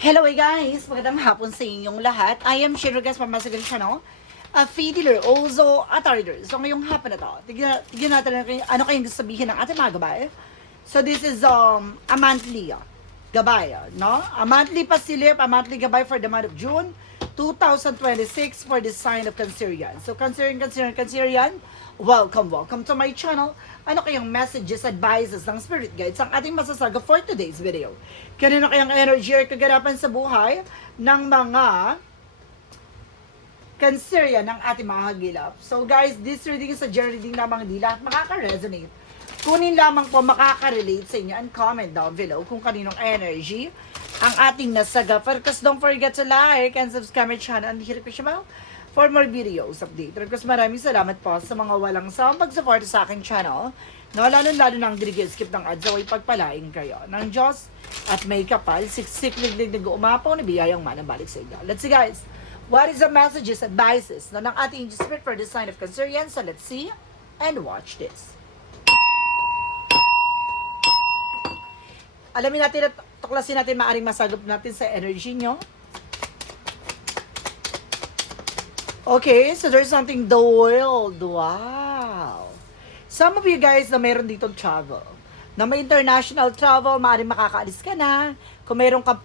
Hello guys! Magandang hapon sa inyong lahat. I am Shiro guys from Masagal Channel. A feed dealer, also a trader. So ngayong hapon na to, tignan natin ano kayong gusto sabihin ng ating mga gabay. So this is a monthly gabay, no? A monthly pasilip, a monthly gabay for the month of June 2026 for the sign of Cancerian. So Cancerian, welcome to my channel. Ano kayong messages, advices ng spirit guides ang ating masasaga for today's video? Kanino kayang energy or kaganapan sa buhay ng mga Cancerian ng ating mga hagilap. So guys, this reading is a general reading lamang, hindi lahat makaka-resonate. Kunin lamang po makaka-relate sa inyo and comment down below kung kaninong energy ang ating nasaga. Because don't forget to like and subscribe my channel and hit the bell for more videos update. Because maraming salamat po sa mga walang sawang pag-support sa aking channel. No, lalo nang skip ng ads, away pagpalain kayo ng Diyos at may kapal, siksik-liglig umapaw na biyayang manabalik sa inyo. Let's see guys, what is the messages, advices ng ating spirit for the sign of Cancerian? So let's see and watch this. Alamin natin at tuklasin natin, maaring masagap natin sa energy nyo. Okay, so there's something, the world. Wow. Some of you guys na meron dito travel, na may international travel, maaring makakaalis ka na. Kung meron ka,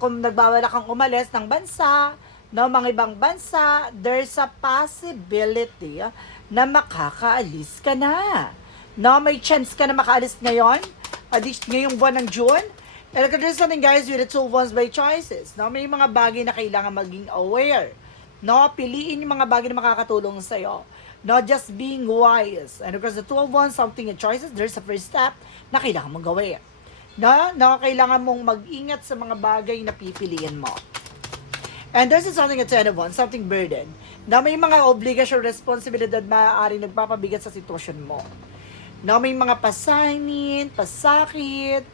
kung nagbawala kang umalis ng bansa, no, mga ibang bansa, there's a possibility na makakaalis ka na. No, may chance ka na makaalis ngayon, ngayong buwan ng June. And there's something guys with the two ones by choices. No, may mga bagay na kailangan maging aware. No, piliin yung mga bagay na makakatulong sa'yo. No, just being wise. And because the two of wands, something in choices, there's a first step na kailangan mong gawin. No, kailangan mong mag-ingat sa mga bagay na pipiliin mo. And there's something at ten of wands, something burden. Na may mga obligasyon, responsibilidad maaaring nagpapabigat sa sitwasyon mo. No, may mga pasanin, pasakit,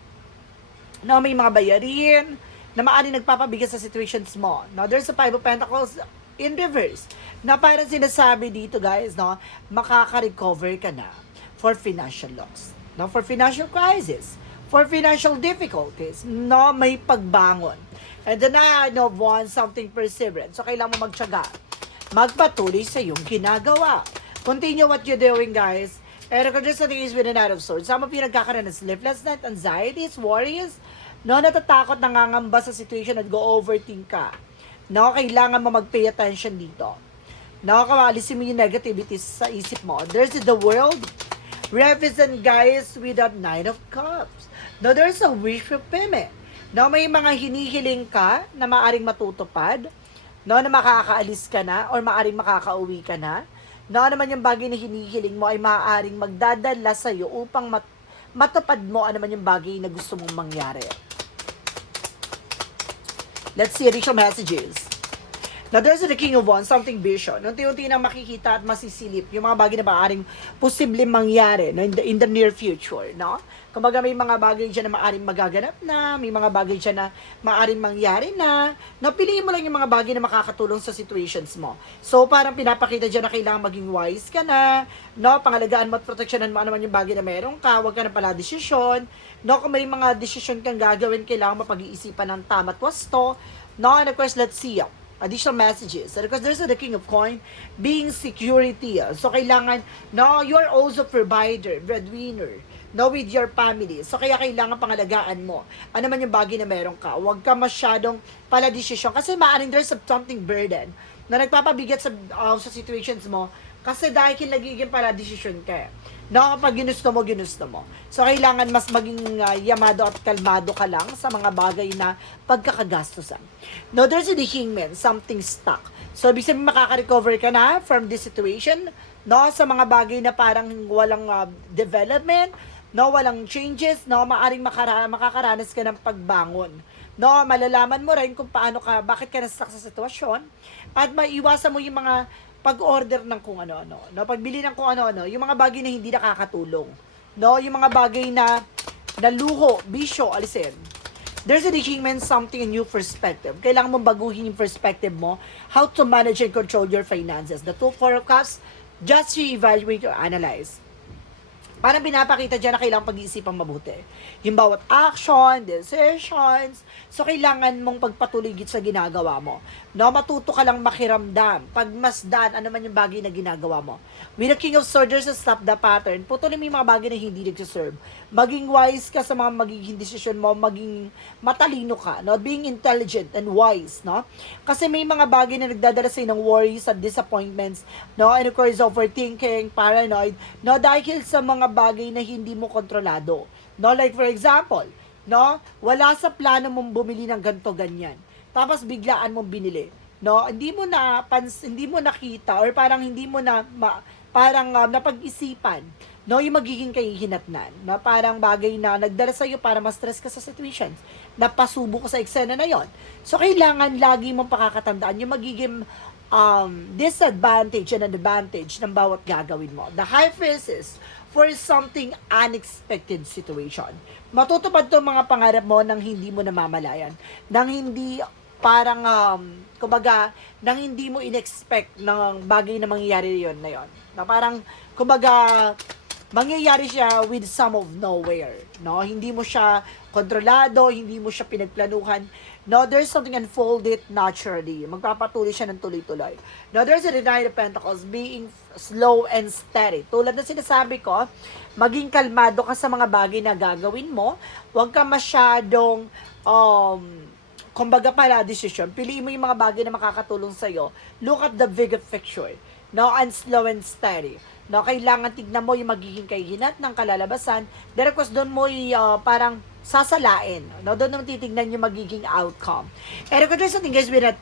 no, may mga bayarin na maaaring nagpapabigat sa situations mo. No, there's a Five of Pentacles in reverse na parang sinasabi dito guys, no, makaka-recover ka na for financial loss, no, for financial crisis, for financial difficulties, no, may pagbangon. And then no, want something perseverance. So kailangan mo magtiyaga, magpatuloy sa iyong ginagawa. Continue what you're doing guys. And there's something is with a Knight of Swords. Some of you nagkakaroon ng sleepless night, anxieties, worries, no, natatakot, nangangamba sa situation at go-overthink ka. No, kailangan mo mag-pay attention dito. No, kaalisin mo yung negativities sa isip mo. There's the world represent guys with that Nine of Cups. No, there's a wish fulfillment. No, may mga hinihiling ka na maaring matutupad. No, na makakaalis ka na or maaring makakauwi ka na. No, naman yung bagay na hinihiling mo ay maaaring magdadala sa iyo upang matupad mo ano man yung bagay na gusto mong mangyari. Let's see additional messages. Now, there's the King of Wands, something vision. Unti-unti na makikita at masisilip yung mga bagay na maaaring posibleng mangyari, no, in the near future. No? Kumbaga may mga bagay dyan na maaaring magaganap na, may mga bagay dyan na maaaring mangyari na. No, piliin mo lang yung mga bagay na makakatulong sa situations mo. So, parang pinapakita dyan na kailangan maging wise ka na, no, pangalagaan mo at proteksyonan mo ano man yung bagay na meron ka, huwag ka na pala desisyon. No, kung may mga desisyon kang gagawin, kailangan mapag-iisipan ng tama at wasto. No, and of course, let's see additional messages. Because there's the King of Coin, being security. So, kailangan, no, you're also provider, breadwinner, no, with your family. So, kaya kailangan pangalagaan mo. Ano man yung bagay na meron ka. Huwag ka masyadong pala desisyon. Kasi maaaring there's something burden na nagpapabigat sa situations mo. Kasi dahil nagiging pala desisyon ka. No, kapag ginusto mo. So, kailangan mas maging yamado at kalmado ka lang sa mga bagay na pagkakagastusan. No, there's the Hangman, something stuck. So, ibig sabihin makaka-recover ka na from this situation, no, sa mga bagay na parang walang development, no, walang changes, no, maaring makakaranas ka ng pagbangon. No, malalaman mo rin kung paano ka, bakit ka nastuck sa sitwasyon, at maiwasan mo yung mga pag-order ng kung ano-ano, no, pagbili ng kung ano-ano, yung mga bagay na hindi nakakatulong, no, yung mga bagay na luho, bisyo, alisin. There's a Hangman, something a new perspective. Kailangan mong baguhin yung perspective mo, how to manage and control your finances. The Four of Cups, just to evaluate or analyze. Parang pinapakita dyan na kailangan pag-iisipan mabuti. Yung bawat action, decisions, so kailangan mong pagpatuloy sa ginagawa mo. No, matuto ka lang makiramdam. Pagmasdan, ano man yung bagay na ginagawa mo. With the King of Swords, there's a stop the pattern. Putulin mo yung mga bagay na hindi nagsiserve. Maging wise ka sa mga magiging decision mo, maging matalino ka, no? Being intelligent and wise, no? Kasi may mga bagay na nagdadala sa'yo ng worries at disappointments, no? And of course, overthinking, paranoid, no? Dahil sa mga bagay na hindi mo kontrolado. No? Like for example, no? Wala sa plano mong bumili ng ganto ganyan. Tapos biglaan mong binili. No? Hindi mo nakita or parang hindi mo napag-isipan, no, yung magiging kahihinatnan, na parang bagay na nagdala sa iyo para ma-stress ka sa situations, napasubo ka sa eksena na yon. So, kailangan lagi mong pakakatandaan yung magiging disadvantage and advantage ng bawat gagawin mo. The High Priestess for something unexpected situation. Matutupad to mga pangarap mo nang hindi mo namamalayan, nang hindi parang kumbaga nang hindi mo inexpect ng bagay na mangyayari yon na yon. Na parang kumbaga mangyayari siya with some of nowhere, no? Hindi mo siya kontrolado, hindi mo siya pinagplanuhan. No, there's something unfolded naturally. Magpapatuloy siya ng tuloy-tuloy. No, there's a Nine of Pentacles being slow and steady. Tulad na sinasabi ko, maging kalmado ka sa mga bagay na gagawin mo. Huwag ka masyadong kumbaga pala decision. Piliin mo yung mga bagay na makakatulong sa'yo. Look at the bigger picture. No, and slow and steady. No, kailangan tignan mo yung magiging kahinat ng kalalabasan. Then, of course, doon mo parang sasalain. No, doon mo titignan yung magiging outcome. And if there's something guys with that,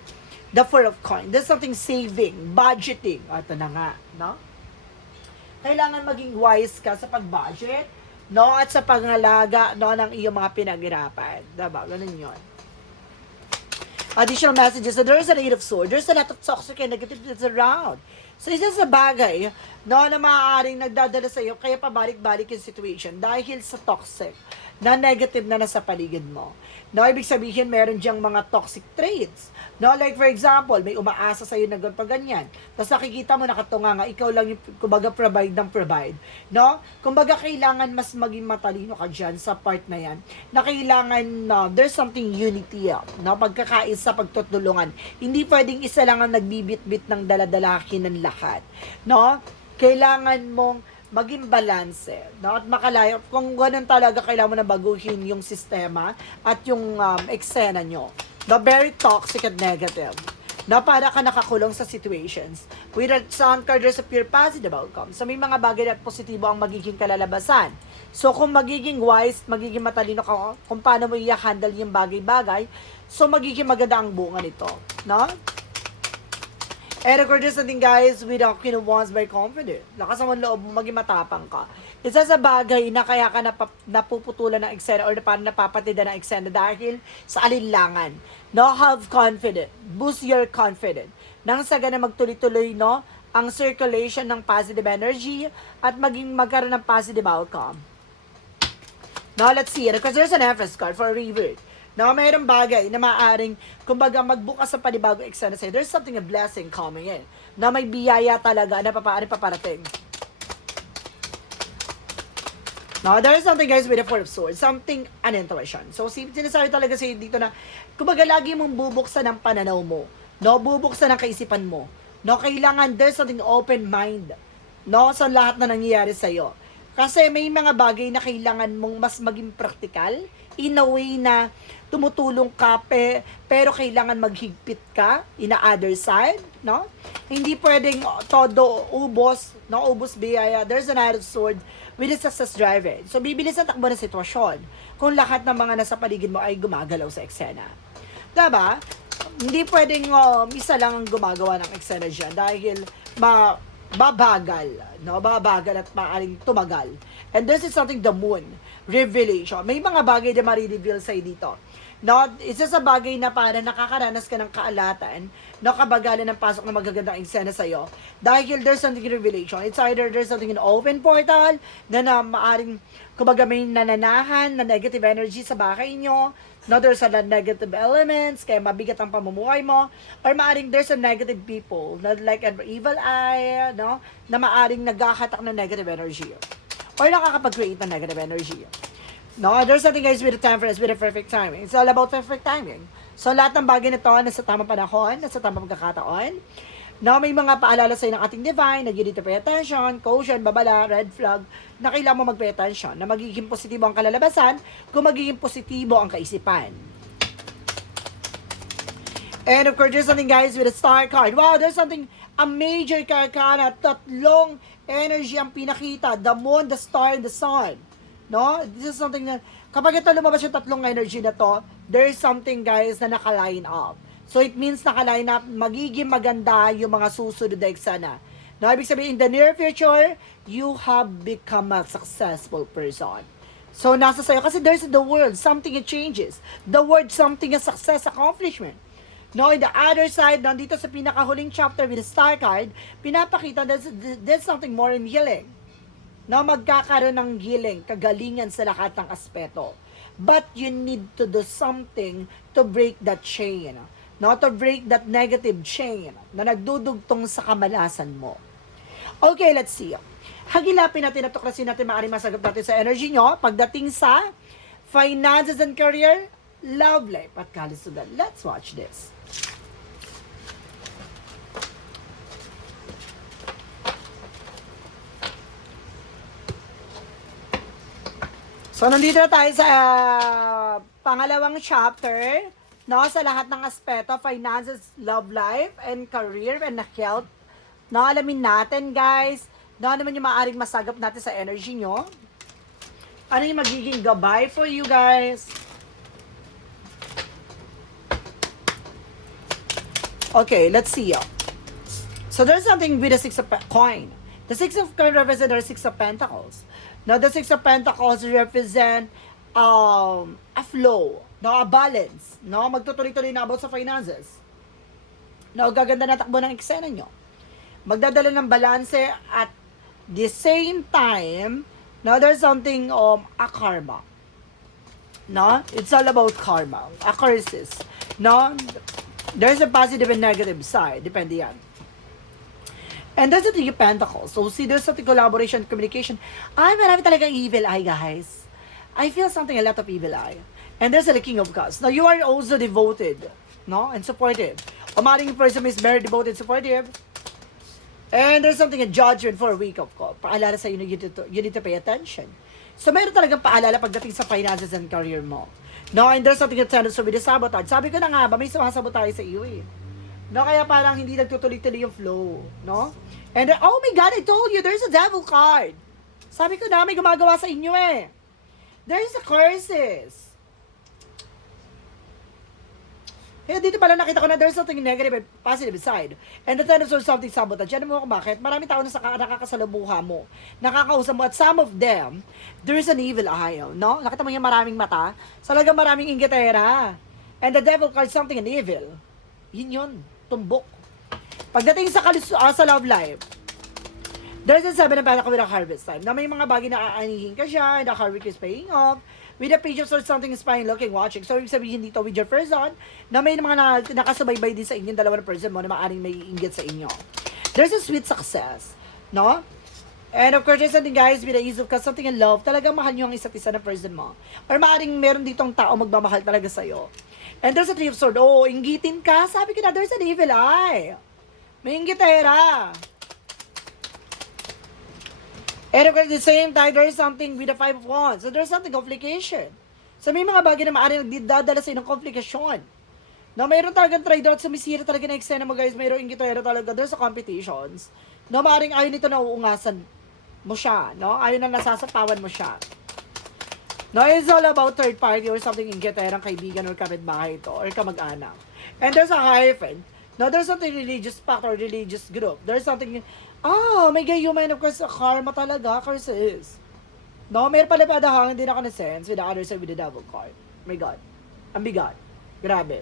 the Four of Coins, there's something saving, budgeting. Ito na nga, no? Kailangan maging wise ka sa pag-budget, no, at sa pangalaga, no, ng iyong mga pinaghirapan. Diba? Ganun yun. Additional messages. So there's an Eight of Swords. There's a lot of toxic and negativities around. So, isa sa bagay, no, na maaaring nagdadala sa iyo, kaya pabalik-balik yung situation dahil sa toxic na negative na nasa paligid mo. No, ibig sabihin, meron diyang mga toxic traits. No, like for example, may umaasa sa iyo na ganito ganyan. Tapos nakikita mo nakatunga nga, ikaw lang yung, kumbaga, provide. No? Kumbaga, kailangan mas maging matalino ka dyan sa part na yan. Na kailangan, there's something unity, no? Pagkakaisa, pagtutulungan. Hindi pwedeng isa lang ang nagbibit-bit ng daladalakin ng lahat. No? Kailangan mong maging balanse, no? At makalayo. Kung ganun talaga, kailangan mo na baguhin yung sistema at yung eksena nyo. No? Very toxic and negative. No? Para ka nakakulong sa situations. With a Sun card, there's a pure positive outcome. So, may mga bagay at positibo ang magiging kalalabasan. So, kung magiging wise, magiging matalino ka kung paano mo i-handle yung bagay-bagay, so, magiging maganda ang bunga nito. No? And of course, something guys, with a Queen of Wands, very confident. Lakas naman loob, maging matapang ka. Isa sa bagay na kaya ka napuputulan ng eksena or parang napapatida ng eksena dahil sa alinlangan. No, have confidence. Boost your confidence. Nang sa ganun magtuloy-tuloy, no, ang circulation ng positive energy at magkaroon ng positive outcome. Now, let's see. Because there's an Empress card for a revert. Na mayroong bagay na maaring, kumbaga, magbukas sa panibagong eksena sa'yo. There's something, a blessing coming in. Na may biyaya talaga na paparating. Now, there is something guys with the Four of Swords. Something, an intuition. So, sinasabi talaga sa'yo dito na, kumbaga, lagi mong bubuksan ang pananaw mo. No, bubuksan ang kaisipan mo. No, kailangan there's something open mind. No, sa lahat na nangyayari sa'yo. Kasi may mga bagay na kailangan mong mas maging practical in a way na tumutulong ka pero kailangan maghigpit ka in the other side, no? Hindi pwedeng todo ubos, no? Ubos biyaya. There's an Knight of Swords with a success driver. So, bibilis ang takbo ng sitwasyon kung lahat ng mga nasa paligid mo ay gumagalaw sa eksena. Diba? Hindi pwedeng isa lang ang gumagawa ng eksena dyan dahil babagal, no? Babagal at maaring tumagal. And this is something, the moon, revelation. May mga bagay na marireveal sa'yo dito. No, isa sa bagay na para nakakaranas ka ng kaalatan, no, kabagalan ng pasok ng magagandang eksena sa'yo. Dahil there's something in revelation. It's either there's something in open portal, na maaring, kumbaga may nananahan na negative energy sa bahay nyo, no, there's a negative elements, kaya mabigat ang pamumuhay mo, or maaring there's a negative people, not like an evil eye, no, na maaring naghahatak ng negative energy. or nakakapag-create ng negative energy. No, there's something guys with the temperance, with the perfect timing. It's all about perfect timing. So, lahat ng bagay na to, nasa tamang panahon, nasa tamang pagkakataon. No, may mga paalala sa'yo ng ating divine na you need to pay attention, caution, babala, red flag, na kailangan mo mag-pay attention, na magiging positibo ang kalalabasan kung magiging positibo ang kaisipan. And of course, there's something guys with a star card. Wow, there's something, a major karkana, tatlong energy ang pinakita, the moon, the star, and the sun. No? This is something na, kapag ito lumabas yung tatlong energy na to, there is something guys na naka-line up. So it means naka-line up, magiging maganda yung mga susunod na eksena. No, ibig sabihin, in the near future, you have become a successful person. So nasa sayo, kasi there's the word, something it changes. The word, something a success, accomplishment. No, in the other side, nandito sa pinakahuling chapter with the star card, pinapakita there's something more in healing. No, magkakaroon ng healing, kagalingan sa lahat ng aspeto. But you need to do something to break that chain. No, to break that negative chain na nagdudugtong sa kamalasan mo. Okay, let's see. Hagilapin natin at tuklasin natin, maaaring masagot natin sa energy nyo pagdating sa finances and career, love life at kalusugan. Let's watch this. So, nandito na tayo sa pangalawang chapter, no, sa lahat ng aspeto, finances, love life, and career, and health. No, alamin natin, guys, no, naman yung maaaring masagap natin sa energy nyo. Ano yung magiging gabay for you, guys? Okay, let's see. So, there's something with the Six of Coin. The Six of Coin represents the Six of Pentacles. Now, the Six of Pentacles represent a flow, no, a balance, no, magtutuloy-tuloy na about sa finances. No, gaganda na takbo ng eksena nyo. Magdadala ng balanse at the same time, no, there's something a karma. No, it's all about karma, a curses. No, there's a positive and negative side, depende yan. And there's the Three of Pentacles. So, see, there's something collaboration, communication. Ay, marami talagang evil eye, guys. I feel something, a lot of evil eye. And there's the King of Cups. Now, you are also devoted, no? And supportive. O maring person is very devoted, supportive. And there's something, a judgment for a week of call. Paalala sa you need to pay attention. So, meron talagang paalala pagdating sa finances and career mo. No, and there's something that tends to be the sabotage. Sabi ko na nga ba, may sumasabotage sa iyo eh. No, kaya parang hindi nagtutuloy-tuloy yung flow, no? And oh my God, I told you, there's a devil card. Sabi ko na, may gumagawa sa inyo eh. There's a curses. Kaya dito pala nakita ko na there's something negative and positive side. And the time of something sabotage. Yan mo kung bakit. Maraming tao na nakakasalabuha mo. Nakakausap mo. At some of them, there is an evil eye, no? Nakita mo yung maraming mata. Talagang maraming inggitera. And the devil card something an evil. Yun. Tumbok. Pagdating sa love life, there's a Seven of Pentacles with a harvest time. Na may mga bagay na aanihin ka siya, and the harvest is paying off. With a page of swords, something inspiring, looking, watching. So, ibig sabihin dito with your person, na may mga nakasubaybay din sa inyong dalawa na person mo na maaaring may inggit sa inyo. There's a sweet success. No? And of course, there's something guys with the ease of cups, something in love. Talagang mahal nyo ang isa't isa na person mo. Or maaaring meron ditong tao magmamahal talaga sa'yo. And there's a Three of Swords. Oh, inggitin ka. Sabi ko na, there's an evil eye. May inggitera. And of course, at the same time, there is something with the Five of Wands. So there's something complication. So may mga bagay na maaaring nagdadala sa inyo ng komplikasyon. No, mayroon talagang trade-out. Sumisira talaga na eksena mo guys. Mayroon inggitera talaga. There's a competitions. No, maaaring ayaw nito na uungasan mo siya. No, ayaw na nasasapawan mo siya. No, it's all about third party or something inggiterang kaibigan or kapitbahay ito or kamag-anak. And there's a Hierophant. No, there's something religious pact or religious group. There's something, may gayuman, of course, karma talaga, curses. No, mayroon pala padahang, hindi na ako na-sense with the other side with the devil card. My God. Ang bigat. Grabe.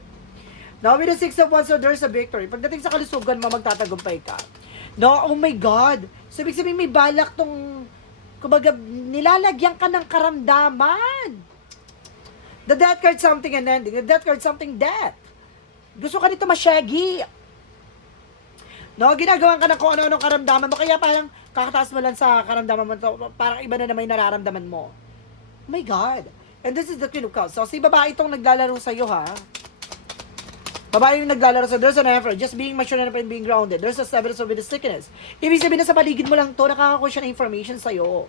Now, with the Six of Wands, so there's a victory. Pagdating sa kalusugan mo, magtatagumpay ka. No, oh my God. So, ibig sabihin, may balak tong kumbaga, nilalagyan ka ng karamdaman. The death card something and ending. The death card something death. Gusto ka nito masyagi. No, ginagawan ka ng kung ano-ano karamdaman mo. Kaya parang kakataas mo lang sa karamdaman mo, parang iba na naman yung nararamdaman mo. Oh my God. And this is the Queen of Cups. So, si babae itong naglalaro sa'yo, ha? Babae yung naglalaro sa'yo. There's an effort. Just being mature enough and being grounded. There's a evidence of the sickness. Ibig sabihin na sa paligid mo lang to, nakakakuha siya ng information sa'yo.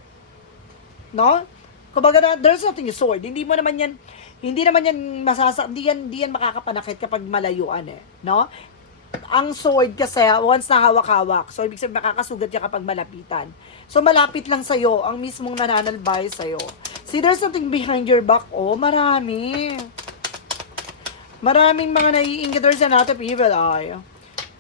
No? Kumbaga, there's nothing sword. Hindi naman yan hindi yan makakapanakit kapag malayuan eh. No? Ang sword kasi, once na hawak-hawak, so ibig sabihin makakasugat niya kapag malapitan. So malapit lang sa'yo, ang mismong nananalbay sa'yo. See, there's something behind your back. Oh, marami. Maraming mga naiingit. There's an out of evil eye.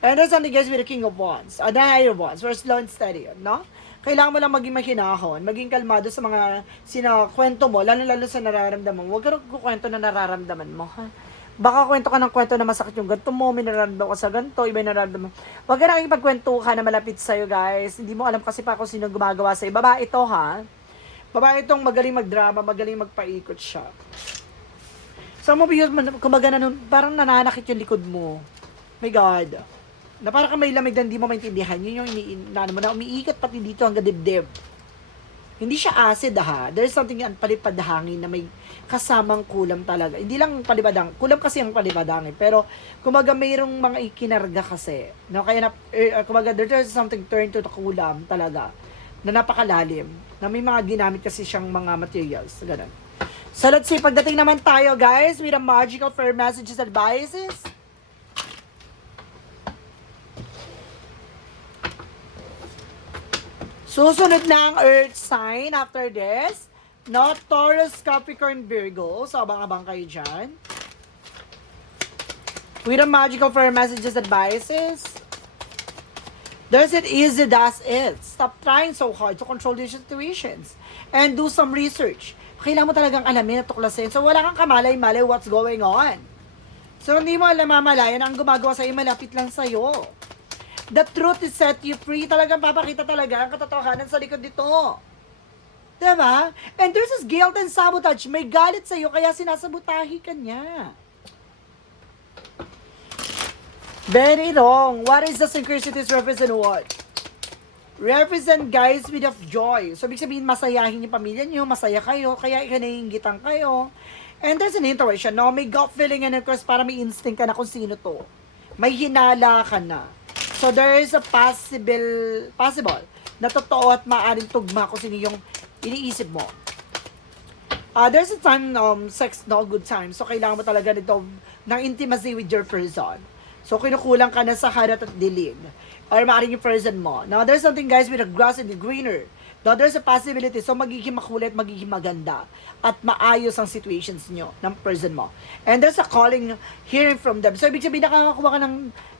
And there's something guys with the King of Wands. A Knight of Wands. We're slow and steady. No? Kailangan mo lang maging mahinahon, maging kalmado sa mga sinakwento mo, lalo-lalo sa nararamdaman mo. Huwag ka rin kukwento na nararamdaman mo, ha? Baka kwento ka ng kwento na masakit yung ganito mo, may nararamdaman ka sa ganito, iba yung nararamdaman. Huwag ka nakikipagkwento ka na malapit sa'yo, guys. Hindi mo alam kasi pa kung sino gumagawa sa'yo. Babae ito, ha? Babae itong magaling magdrama, magaling magpaikot siya. So, kumbaga na parang nananakit yung likod mo. My God. Na parang may lamig na hindi mo maintindihan. Yun yung na umiikot pati dito hanggang dibdib. Hindi siya acid, ha? There's something palipad hangin na may kasamang kulam talaga. Hindi lang palibadang. Kulam kasi ang palibadangin. Pero, kumbaga mayroong mga ikinarga kasi. No? Kaya, kumbaga, there's something turn to the kulam talaga. Na napakalalim. Na may mga ginamit kasi siyang mga materials. Ganun. So, let's see. Pagdating naman tayo, guys, with a magical fair messages and advices. Susunod na ang Earth sign after this. No, Taurus, Capricorn, Virgo. So, abang-abang kayo dyan. With a magical fair messages advices. There's it easy, that's it. Stop trying so hard to control your situations. And do some research. Kailangan mo talagang alamin at tuklasin. So, wala kang kamalay-malay what's going on. So, hindi mo alam mamalayan ang gumagawa sa'yo, malapit lang sa'yo. The truth is set you free. Talagang papakita talaga ang katotohanan sa likod nito. Diba? And there's this guilt and sabotage. May galit sa'yo, kaya sinasabotahi ka niya. Very wrong. What is the synchronicities represent what? Represent guys with of joy. So, ibig sabihin, masayahin yung pamilya niyo, masaya kayo, kaya ikinaiingitan kayo. And there's an intuition, no? May gut feeling and of course, para may instinct ka na kung sino to. May hinala ka na. So, there is a possible na totoo at maaaring tugma kung sino yung iniisip mo. There's a time, sex, no, good time. So, kailangan mo talaga nito ng intimacy with your person. So, kinukulang ka na sa harat at dilig. Or maaaring yung person mo. Now, there's something guys with a grass and the greener. Now, there's a possibility. So, magiging makulit, magiging maganda. At maayos ang situations nyo ng person mo. And there's a calling, hearing from them. So, ibig sabihin, nakakakuha ka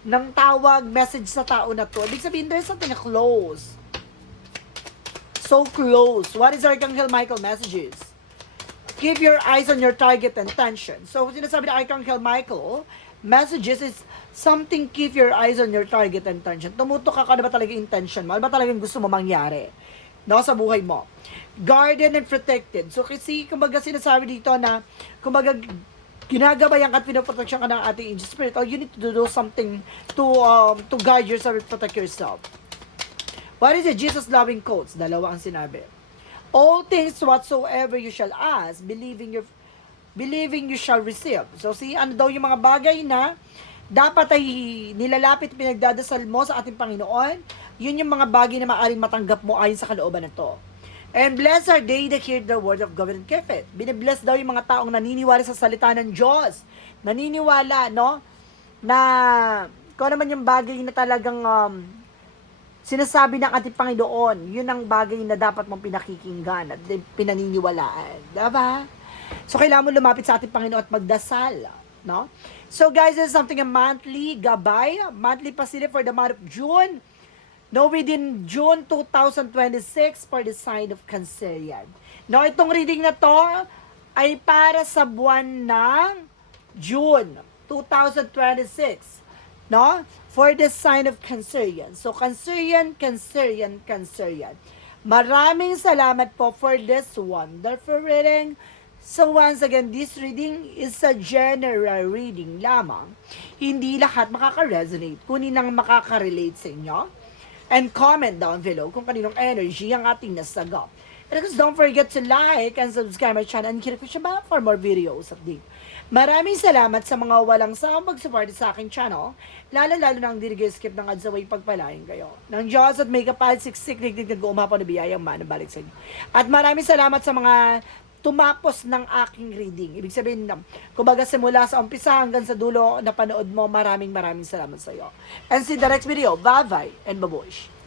ng tawag, message sa tao na to. Ibig sabihin, there's something close. So close. What is Archangel Michael messages? Keep your eyes on your target and tension. So, sinasabi na Archangel Michael, messages is something keep your eyes on your target and tension. Tumutok ka na ba talaga intention mo? Ano ba talagang gusto mo mangyari? No, sa buhay mo. Guarded and protected. So, kasi, kumbaga, sinasabi dito na, kumbaga, ginagabayan ka at pinoproteksyon ka ng ating angel spirit. Oh, you need to do something to guide yourself and protect yourself. What is it? Jesus loving quotes. Dalawa ang sinabi. All things whatsoever you shall ask, believing you shall receive. So, ano daw yung mga bagay na dapat ay nilalapit pinagdadasal mo sa ating Panginoon, yun yung mga bagay na maaaring matanggap mo ayon sa kalooban nito. And blessed are they that hear the word of God and keep it. Binibless daw yung mga taong naniniwala sa salita ng Diyos. Naniniwala, no? Na kung ano man yung bagay na talagang sinasabi ng ating Panginoon, yun ang bagay na dapat mong pinakikinggan at pinaniniwalaan. Diba? So, kailangan mo lumapit sa ating Panginoon at magdasal. No? So, guys, this is something a monthly gabay, monthly facility for the month of June. No, within June 2026 for the sign of Cancerian. No, itong reading na to ay para sa buwan ng June 2026. No? For the sign of Cancerian. So, Cancerian. Maraming salamat po for this wonderful reading. So, once again, this reading is a general reading lamang. Hindi lahat makaka-resonate, kunin ang makaka-relate sa inyo. And comment down below kung kaninong energy ang ating nasagap. And of course, don't forget to like and subscribe my channel and hit ko siya ba for more videos update. Maraming salamat sa mga walang sawang pag-support sa aking channel, lalo-lalo na ang skip ng adsaway pagpalain kayo. Nang Diyos at may kapal, siksik, nagdig, nag-uumapaw na biyayang manabalik sa inyo. At maraming salamat sa mga tumapos ng aking reading. Ibig sabihin, kumbaga simula sa umpisa hanggang sa dulo, napanood mo, maraming salamat sa iyo. And see the next video. Bye-bye and babush.